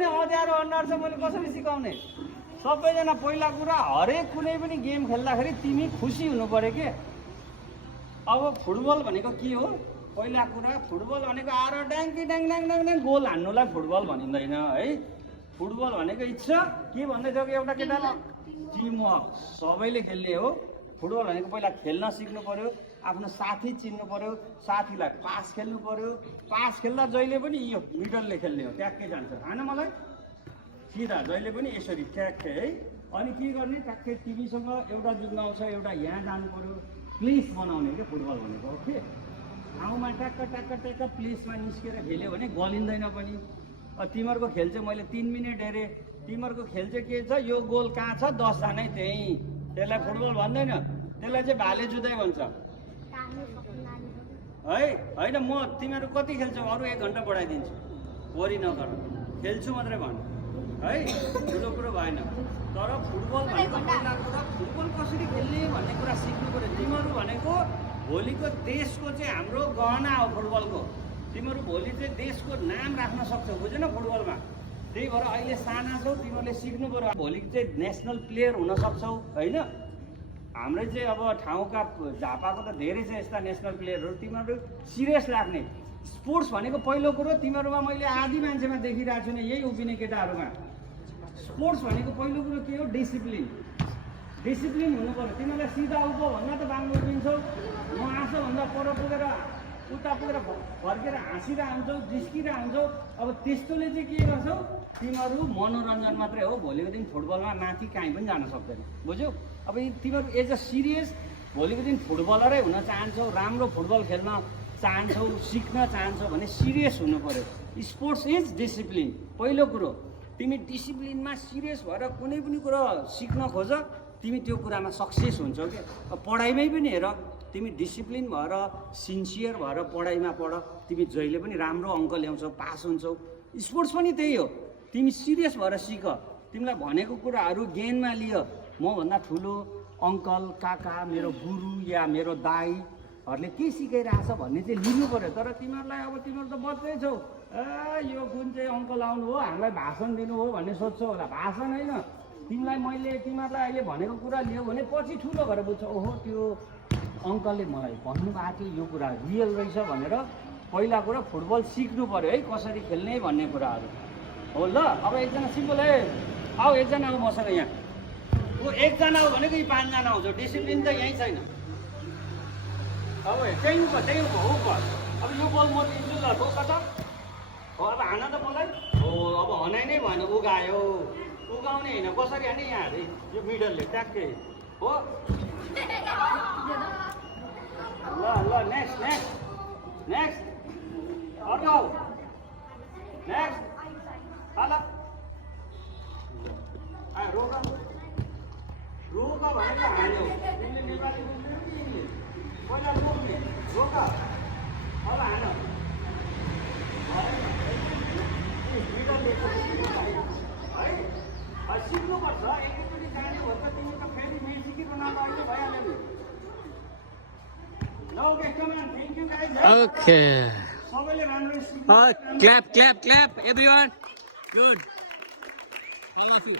सक्ने अँध्यारो अनुहार छ मैले कसरी सिकाउने सबैजना पहिला कुरा हरेक कुनै पनि गेम खेल्दाखेरि तिमी खुसी हुनु पर्यो के अब फुटबल भनेको के हो पहिला कुरा फुटबल भनेको आएर ड्याङ्की ड्याङ ड्याङ ड्याङ ड्याङ गोल हान्नुलाई फुटबल भनिँदैन है फुटबल भनेको इच्छा के भन्दै थियो कि एउटा केटाले टिमवर्क सबैले खेल्ने हो फुटबल भनेको पहिला खेल्न सिक्नु पर्यो आफ्नो साथी चिन्नु पर्यो साथीलाई पास खेल्नु पर्यो पास खेल्दा जहिले पनि यो मिडलले खेल्ने हो ट्याक्कै जान्छ होइन मलाई सिधा जहिले पनि यसरी ट्याक्कै है अनि के गर्ने ट्याक्कै टिभीसँग एउटा जुत्न आउँछ एउटा यहाँ जानु पर्यो प्लेस बनाउने क्या फुटबल भनेको ओके ठाउँमा ट्याक्क ट्याक्क ट्याक्क प्लेसमा निस्केर खेल्यो भने गलिँदैन पनि तिमीहरूको खेल चाहिँ मैले 3 मिनट हेरेँ तिमीहरूको खेल चाहिँ के छ यो गोल कहाँ छ 10 जना त्यहीँ त्यसलाई फुटबल भन्दैन त्यसलाई चाहिँ भाले जुधाइ भन्छ है होइन म तिमीहरू कति खेल्छौ अरू 1 घन्टा बढाइदिन्छु वरि नगर खेल्छु मात्रै भन है ठुलो कुरो भएन तर फुटबल भनेको पहिला कुरा फुटबल कसरी खेल्ने भन्ने कुरा सिक्नु पर्यो तिमीहरू भनेको भोलिको देशको चाहिँ हाम्रो गहना हो फुटबलको तिमीहरू भोलि चाहिँ देशको नाम राख्न सक्छौ बुझेन फुटबलमा त्यही भएर अहिले साना छौ तिमीहरूले सिक्नु पर्यो भोलि चाहिँ नेसनल प्लेयर हुन सक्छौ होइन हाम्रै चाहिँ अब ठाउँका झापाको त धेरै छ यस्ता नेसनल प्लेयरहरू तिमीहरू सिरियस लाग्ने स्पोर्ट्स भनेको पहिलो कुरो तिमीहरूमा मैले आधी मान्छेमा देखिरहेको छु नि यही उभिने केटाहरूमा स्पोर्ट्स भनेको पहिलो कुरो के हो डिसिप्लिन डिसिप्लिन हुनु पर्यो तिमीलाई सिधा उभो भन्दा त बाङ्गो उभिन्छौ म आँसोभन्दा पर पुगेर उता पुगेर फर्केर हाँसिरहेको हुन्छौ जिस्किरहेको हुन्छौ अब त्यस्तोले चाहिँ के गर्छौ तिमीहरू मनोरञ्जन मात्रै हो भोलिको दिन फुटबलमा माथि कहीँ पनि जान सक्दैन बुझ्यौ अब तिमीहरू एज अ सिरियस भोलिको दिन फुटबलरै हुन चाहन्छौ राम्रो फुटबल खेल्न चाहन्छौ सिक्न चाहन्छौ भने सिरियस हुनु पर्यो स्पोर्ट्स इज डिसिप्लिन पहिलो कुरो तिमी डिसिप्लिनमा सिरियस भएर कुनै पनि कुरो सिक्न खोज तिमी त्यो कुरामा सक्सेस हुन्छौ क्या पढाइमै पनि हेर तिमी डिसिप्लिन भएर सिन्सियर भएर पढाइमा पढ तिमी जहिले पनि राम्रो अङ्क ल्याउँछौ पास हुन्छौ स्पोर्ट्स पनि त्यही हो तिमी सिरियस भएर सिक तिमीलाई भनेको कुराहरू गेनमा लिय मभन्दा ठुलो अङ्कल काका मेरो गुरु या मेरो दाईहरूले के सिकाइरहेछ भन्ने चाहिँ लिनु पर्यो तर तिमीहरूलाई अब तिमीहरू त बच्चै छौ यो कुन चाहिँ अङ्कल आउनु हो हामीलाई भाषण दिनु हो भन्ने सोध्छौ होला भाषण होइन तिमीलाई मैले तिमीहरूलाई अहिले भनेको कुरा लियो भने पछि ठुलो भएर बुझ्छौ ओहो त्यो अङ्कलले मलाई भन्नुभएको थियो यो कुरा रियल रहेछ भनेर पहिला कुरा फुटबल सिक्नु पर्यो है कसरी खेल्ने भन्ने कुराहरू हो ल अब एकजना सिम्पल है आऊ एकजना आऊ मसँग यहाँ ऊ एकजना हो भनेको यी 5 जना आउँछ डिसिप्लिन त यहीँ छैन अब त्यहीँ हो अब यो बल म दिन्छु ल हो कता हो अब हान त मलाई हो अब हनाइ नै भएन उगायो उगाउने होइन कसरी हाने यहाँ अरे यो मिडलले ट्याक्कै हो ल ल नेक्स्ट अर्को नेक्स्ट हाल रोक भनेको हाल्यो तिमीले नेपाली बुझ्नु कि इङ्ग्लिस पहिला रोक्ने रोक अब हान मिडलले है सिक्नुपर्छ एकैचोटि जाने हो त तिमी त फेरि मेसी रोनाल्डो अहिले भइहाल्यो नि Okay. Clap, everyone. Good. I love you.